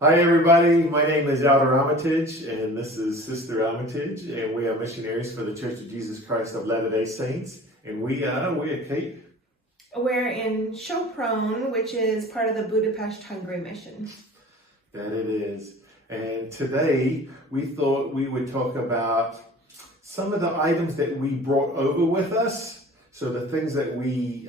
Hi everybody, my name is Elder Armitage and this is Sister Armitage, and we are missionaries for the Church of Jesus Christ of Latter-day Saints, and we're Kate. We're in Sopron, which is part of the Budapest, Hungary mission. That it is. And today we thought we would talk about some of the items that we brought over with us. So the things that we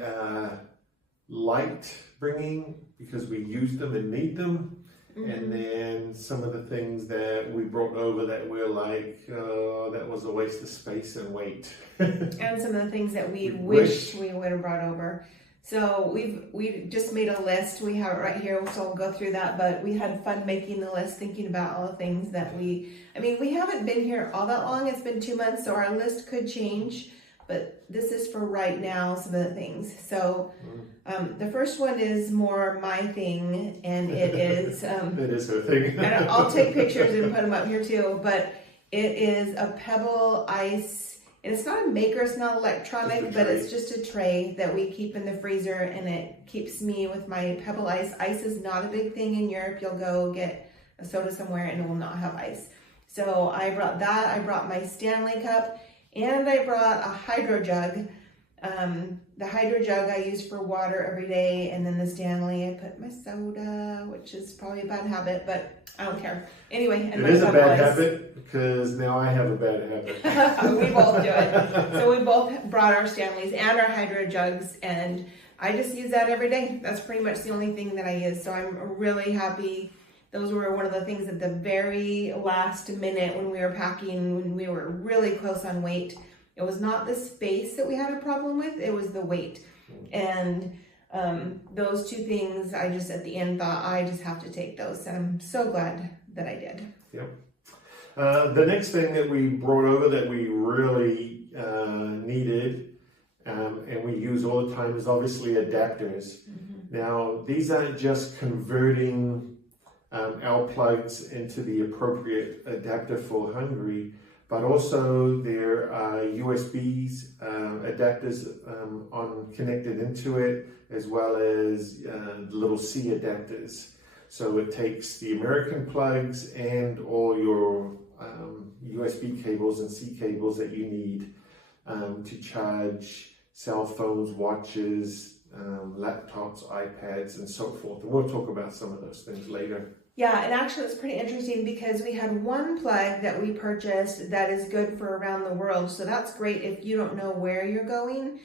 liked bringing because we used them and need them. And then some of the things that we brought over that we're like, that was a waste of space and weight. And some of the things that we wish we would have brought over. So we just made a list. We have it right here, so we'll go through that. But we had fun making the list, thinking about all the things that we haven't been here all that long. It's been 2 months, so our list could change. But this is for right now, some of the things. So the first one is more my thing, and it is... it is her thing. And I'll take pictures and put them up here too, but it is a pebble ice. And it's not a maker, it's not electronic, but it's just a tray that we keep in the freezer, and it keeps me with my pebble ice. Ice is not a big thing in Europe. You'll go get a soda somewhere and it will not have ice. So I brought that. I brought my Stanley cup. And I brought a hydro jug. The hydro jug I use for water every day, and then the Stanley I put my soda, which is probably a bad habit, but I don't care. Anyway, and it is a bad habit because now I have a bad habit. We both do it. So we both brought our Stanleys and our hydro jugs, and I just use that every day. That's pretty much the only thing that I use. So I'm really happy. Those were one of the things at the very last minute when we were packing, when we were really close on weight. It was not the space that we had a problem with, it was the weight. And those two things, I just at the end thought, I just have to take those. And I'm so glad that I did. Yep. The next thing that we brought over that we really needed and we use all the time is obviously adapters. Now, these aren't just converting our plugs into the appropriate adapter for Hungary, but also there are USBs, adapters connected into it, as well as little C adapters. So it takes the American plugs and all your USB cables and C cables that you need to charge cell phones, watches, laptops, iPads, and so forth. And we'll talk about some of those things later. Yeah, and actually it's pretty interesting because we had one plug that we purchased that is good for around the world. So that's great if you don't know where you're going,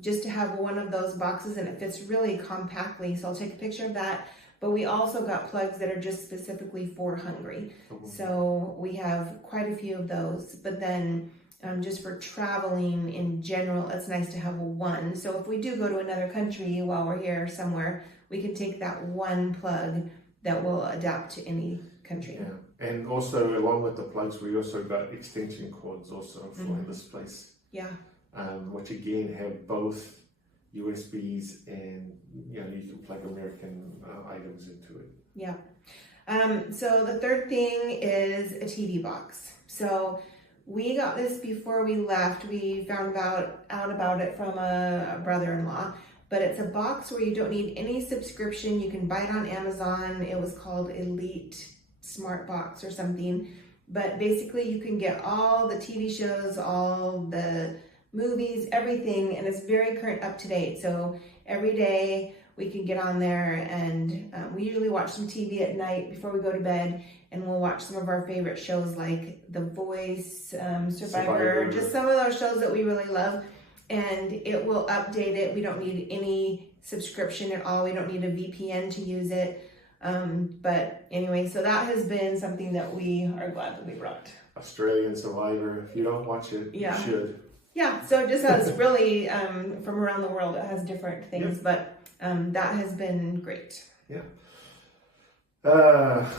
just to have one of those boxes, and it fits really compactly. So I'll take a picture of that. But we also got plugs that are just specifically for Hungary. So we have quite a few of those. But then just for traveling in general, it's nice to have one. So if we do go to another country while we're here somewhere, we can take that one plug that will adapt to any country. Yeah, and also along with the plugs, we also got extension cords also for this place. Yeah. Which again have both USBs and you can plug American items into it. Yeah. So the third thing is a TV box. So we got this before we left. We found out about it from a brother-in-law. But it's a box where you don't need any subscription. You can buy it on Amazon. It was called Elite Smart Box or something. But basically you can get all the TV shows, all the movies, everything, and it's very current, up to date. So every day we can get on there, and we usually watch some TV at night before we go to bed, and we'll watch some of our favorite shows like The Voice, Survivor, just some of those shows that we really love. And it will update it. We don't need any subscription at all. We don't need a VPN to use it. But anyway, so that has been something that we are glad that we brought. Australian Survivor. If you don't watch it, you should. Yeah, so it just has really, from around the world, it has different things. But that has been great. Yeah.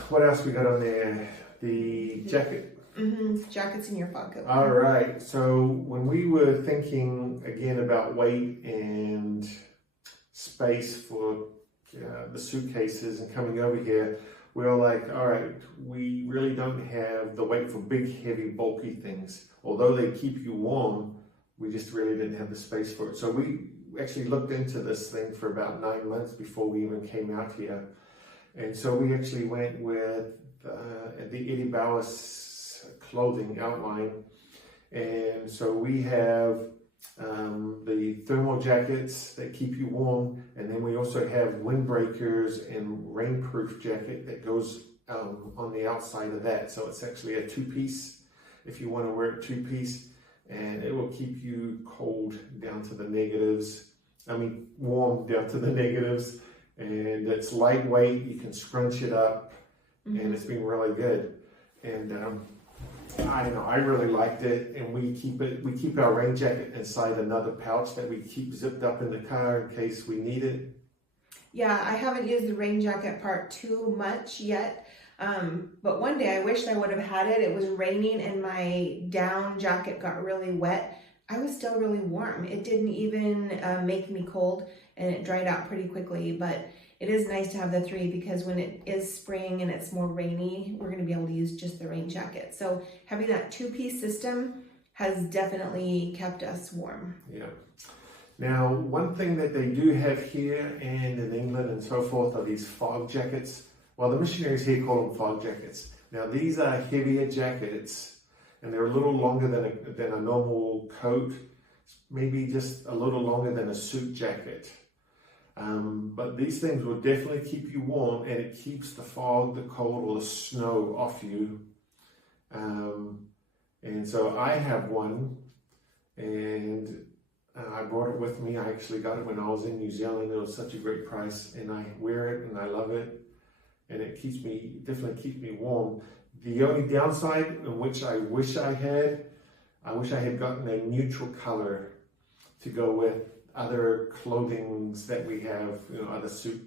What else we got on there? The jacket. Jackets in your pocket. All right. So when we were thinking again about weight and space for the suitcases and coming over here, we were like, all right, we really don't have the weight for big, heavy, bulky things. Although they keep you warm, we just really didn't have the space for it. So we actually looked into this thing for about 9 months before we even came out here. And so we actually went with the Eddie Bauer's clothing outline. And so we have the thermal jackets that keep you warm, and then we also have windbreakers and rainproof jacket that goes on the outside of that. So it's actually a two-piece if you want to wear it two-piece, and it will keep you cold down to the negatives. Warm down to the negatives, and it's lightweight. You can scrunch it up, and it's been really good. And I don't know, I really liked it. And we keep our rain jacket inside another pouch that we keep zipped up in the car in case we need it. Yeah, I haven't used the rain jacket part too much yet. But one day I wished I would have had it. It was raining and my down jacket got really wet. I was still really warm. It didn't even make me cold, and it dried out pretty quickly. But it is nice to have the three, because when it is spring and it's more rainy, we're going to be able to use just the rain jacket. So having that two-piece system has definitely kept us warm. Yeah. Now, one thing that they do have here and in England and so forth are these fog jackets. Well, the missionaries here call them fog jackets. Now, these are heavier jackets, and they're a little longer than a normal coat, maybe just a little longer than a suit jacket. But these things will definitely keep you warm, and it keeps the fog, the cold, or the snow off you. And so I have one, and I brought it with me. I actually got it when I was in New Zealand. It was such a great price, and I wear it and I love it, and it definitely keeps me warm. The only downside, in which I wish I had gotten a neutral color to go with other clothings that we have, other suit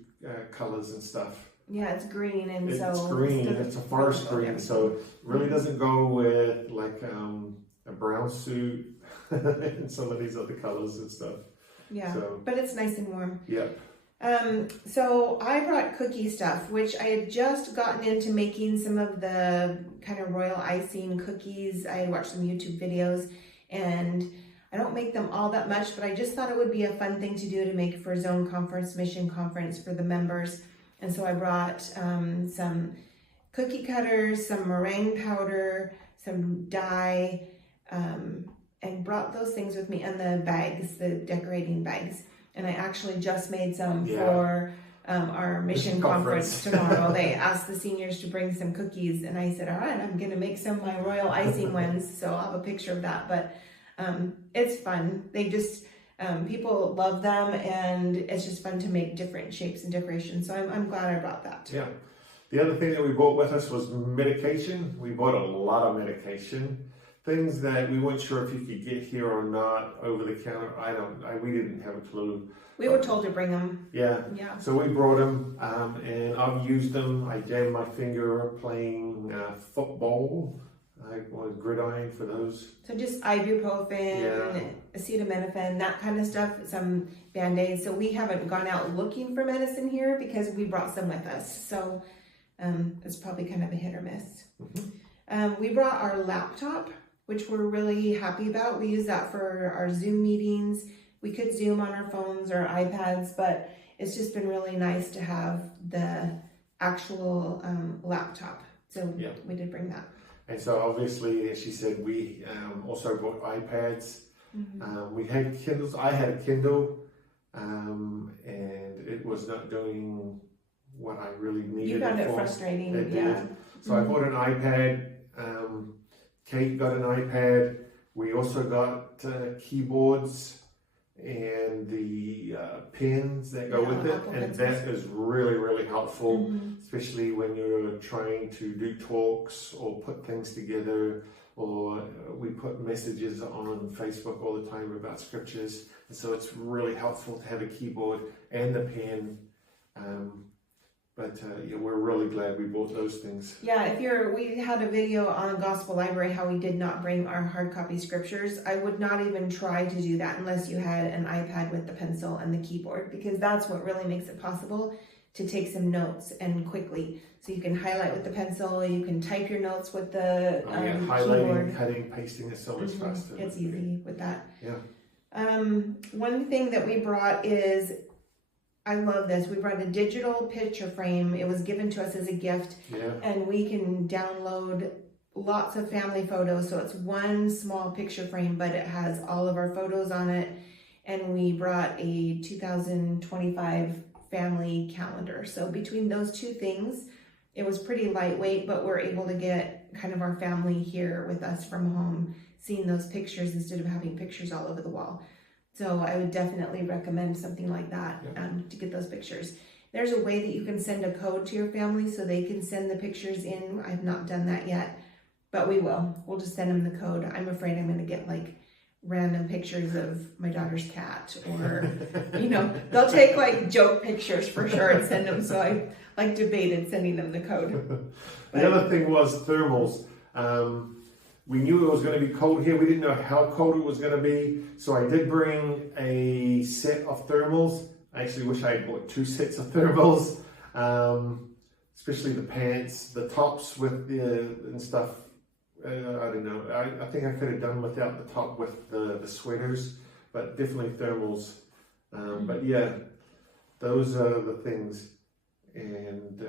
colors and stuff. Yeah, it's green, and it's so green. It's a forest green, so it really doesn't go with like a brown suit and some of these other colors and stuff. Yeah, so, but it's nice and warm. Yep. So I brought cookie stuff, which I had just gotten into making some of the kind of royal icing cookies. I had watched some YouTube videos, and I don't make them all that much, but I just thought it would be a fun thing to do to make for Zone Conference, Mission Conference for the members. And so I brought some cookie cutters, some meringue powder, some dye, and brought those things with me, and the bags, the decorating bags. And I actually just made some for our mission conference tomorrow. They asked the seniors to bring some cookies, and I said, all right, I'm going to make some of my royal icing ones. So I'll have a picture of that. But it's fun. They just, people love them, and it's just fun to make different shapes and decorations. So I'm glad I brought that. Yeah. The other thing that we brought with us was medication. We bought a lot of medication. Things that we weren't sure if you could get here or not over the counter. We didn't have a clue. We were told to bring them. Yeah. Yeah. So we brought them, and I've used them. I jammed my finger playing football. I was gridiron for those. So just ibuprofen, acetaminophen, that kind of stuff, some Band-Aids. So we haven't gone out looking for medicine here because we brought some with us. So it's probably kind of a hit or miss. Mm-hmm. We brought our laptop, which we're really happy about. We use that for our Zoom meetings. We could Zoom on our phones or iPads, but it's just been really nice to have the actual laptop. So we did bring that. And so obviously, as she said, we also bought iPads. Mm-hmm. We had Kindles. I had a Kindle, and it was not doing what I really needed. You found it frustrating, So I bought an iPad. Kate got an iPad. We also got keyboards and the pens that go with it, and that is really, really helpful, especially when you're trying to do talks or put things together, or we put messages on Facebook all the time about scriptures, and so it's really helpful to have a keyboard and the pen. But we're really glad we bought those things. Yeah, we had a video on the Gospel Library how we did not bring our hard copy scriptures. I would not even try to do that unless you had an iPad with the pencil and the keyboard, because that's what really makes it possible to take some notes and quickly. So you can highlight with the pencil, you can type your notes with the highlighting, keyboard. cutting, pasting is so much faster. It's easy with that. Yeah. One thing that we brought is I love this. We brought a digital picture frame. It was given to us as a gift, and we can download lots of family photos. So it's one small picture frame, but it has all of our photos on it. And we brought a 2025 family calendar. So between those two things, it was pretty lightweight, but we're able to get kind of our family here with us from home, seeing those pictures instead of having pictures all over the wall. So I would definitely recommend something like that to get those pictures. There's a way that you can send a code to your family so they can send the pictures in. I've not done that yet, but we will. We'll just send them the code. I'm afraid I'm going to get like random pictures of my daughter's cat, or, you know, they'll take like joke pictures for sure and send them. So I like debated sending them the code. The other thing was thermals. We knew it was going to be cold here. We didn't know how cold it was going to be. So I did bring a set of thermals. I actually wish I had bought 2 sets of thermals, especially the pants, the tops with and stuff. I don't know. I think I could have done without the top with the sweaters, but definitely thermals. But yeah, those are the things. And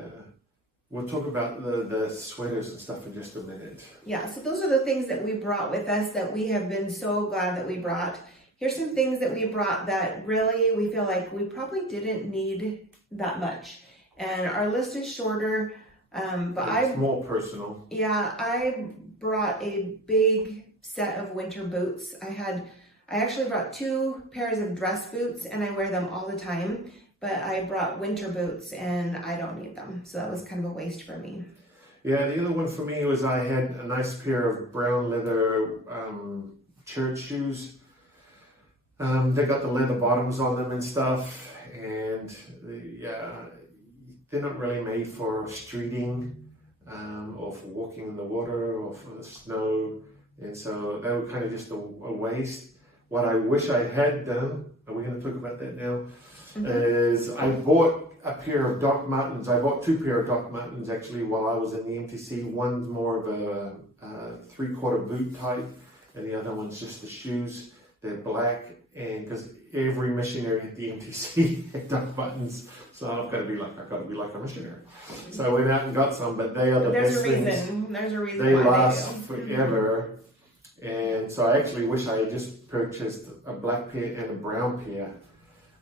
we'll talk about the sweaters and stuff in just a minute. Yeah, so those are the things that we brought with us that we have been so glad that we brought. Here's some things that we brought that really we feel like we probably didn't need that much. And our list is shorter, but it's more personal. Yeah, I brought a big set of winter boots. I actually brought 2 pairs of dress boots, and I wear them all the time. But I brought winter boots and I don't need them. So that was kind of a waste for me. Yeah, the other one for me was I had a nice pair of brown leather church shoes. They got the leather bottoms on them and stuff. And they're not really made for streeting or for walking in the water or for the snow. And so they were kind of just a waste. What I wish I had done, are we going to talk about that now? Is I bought a pair of Doc Martens. I bought 2 pair of Doc Martens actually while I was in the MTC. One's more of a 3/4 boot type, and the other one's just the shoes. They're black, and because every missionary at the MTC had Doc Martens, so I've got to be like a missionary. So I went out and got some, but they are the best things. There's a reason. They why last they do. forever. And so I actually wish I had just purchased a black pair and a brown pair.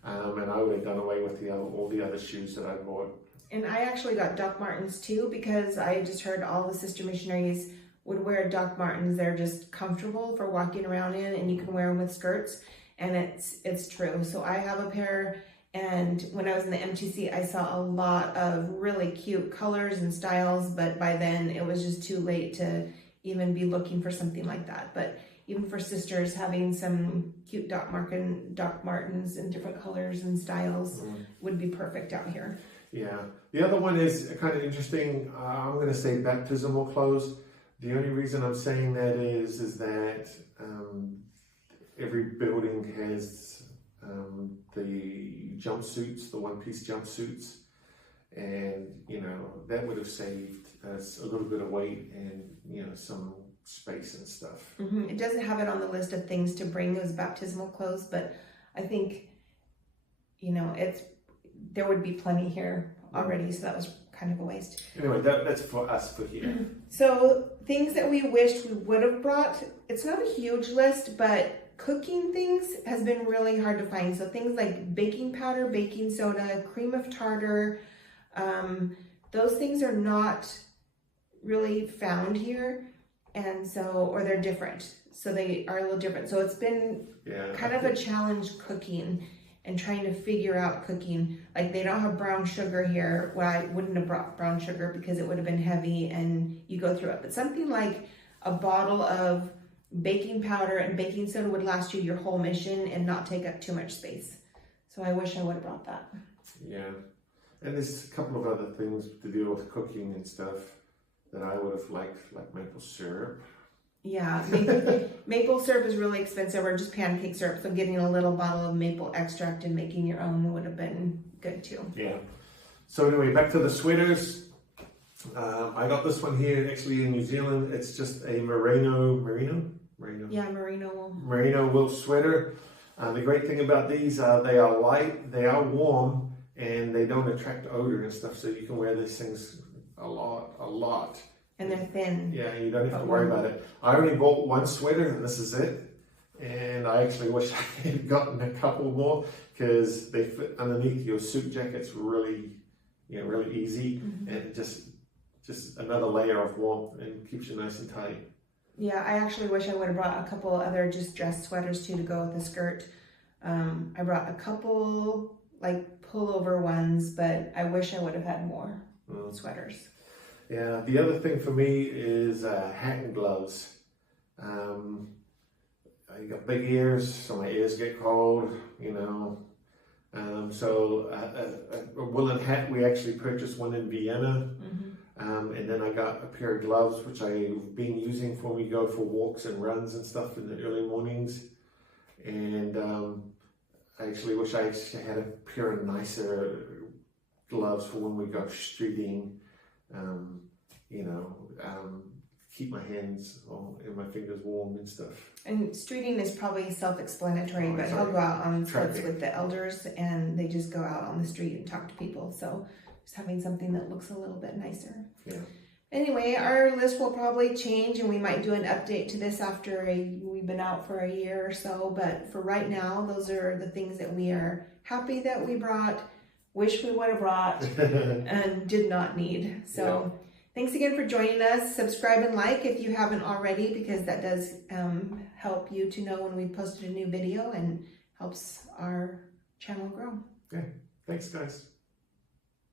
And I would have done away with all the other shoes that I bought. And I actually got Doc Martens too, because I just heard all the sister missionaries would wear Doc Martens. They're just comfortable for walking around in, and you can wear them with skirts. And it's true. So I have a pair, and when I was in the MTC, I saw a lot of really cute colors and styles, but by then it was just too late to even be looking for something like that. But even for sisters, having some cute Doc Martens in different colors and styles would be perfect out here. Yeah. The other one is kind of interesting. I'm going to say baptismal clothes. The only reason I'm saying that is that every building has the jumpsuits, the one-piece jumpsuits. And, that would have saved us a little bit of weight and, some space and stuff. It doesn't have it on the list of things to bring as baptismal clothes, but I think, there would be plenty here already, so that was kind of a waste. Anyway, that's for us for here. So things that we wished we would have brought, it's not a huge list, but cooking things has been really hard to find. So things like baking powder, baking soda, cream of tartar, those things are not really found here. And so, or they're different. So they are a little different. So it's been kind of a challenge cooking and trying to figure out cooking. Like they don't have brown sugar here. Well, I wouldn't have brought brown sugar because it would have been heavy and you go through it. But something like a bottle of baking powder and baking soda would last you your whole mission and not take up too much space. So I wish I would have brought that. Yeah. And there's a couple of other things to deal with cooking and stuff that I would have liked, like maple syrup. Yeah, maple syrup is really expensive, or just pancake syrup. So getting a little bottle of maple extract and making your own would have been good too. Yeah. So anyway, back to the sweaters. I got this one here actually in New Zealand. It's just a merino. Yeah, merino wool. Merino wool sweater. The great thing about these, they are light, they are warm, and they don't attract odor and stuff, so you can wear these things a lot. And they're thin. Yeah, you don't have to worry about it. I only bought one sweater and this is it. And I actually wish I had gotten a couple more because they fit underneath your suit jackets really easy, and just another layer of warmth and keeps you nice and tight. Yeah, I actually wish I would have brought a couple other just dress sweaters too to go with the skirt. I brought a couple like pullover ones, but I wish I would have had more sweaters. Yeah, the other thing for me is hat and gloves. I got big ears, so my ears get cold, so a woolen hat, we actually purchased one in Vienna. And then I got a pair of gloves, which I've been using for me go for walks and runs and stuff in the early mornings. And I actually wish I actually had a pair of nicer gloves for when we go streeting, keep my hands and my fingers warm and stuff. And streeting is probably self-explanatory, but he'll go out on trips with the elders and they just go out on the street and talk to people. So just having something that looks a little bit nicer. Yeah. Anyway, our list will probably change and we might do an update to this after we've been out for a year or so. But for right now, those are the things that we are happy that we brought, wish we would have brought, and did not need. So thanks again for joining us. Subscribe and like if you haven't already, because that does help you to know when we posted a new video and helps our channel grow. Yeah. Thanks, guys.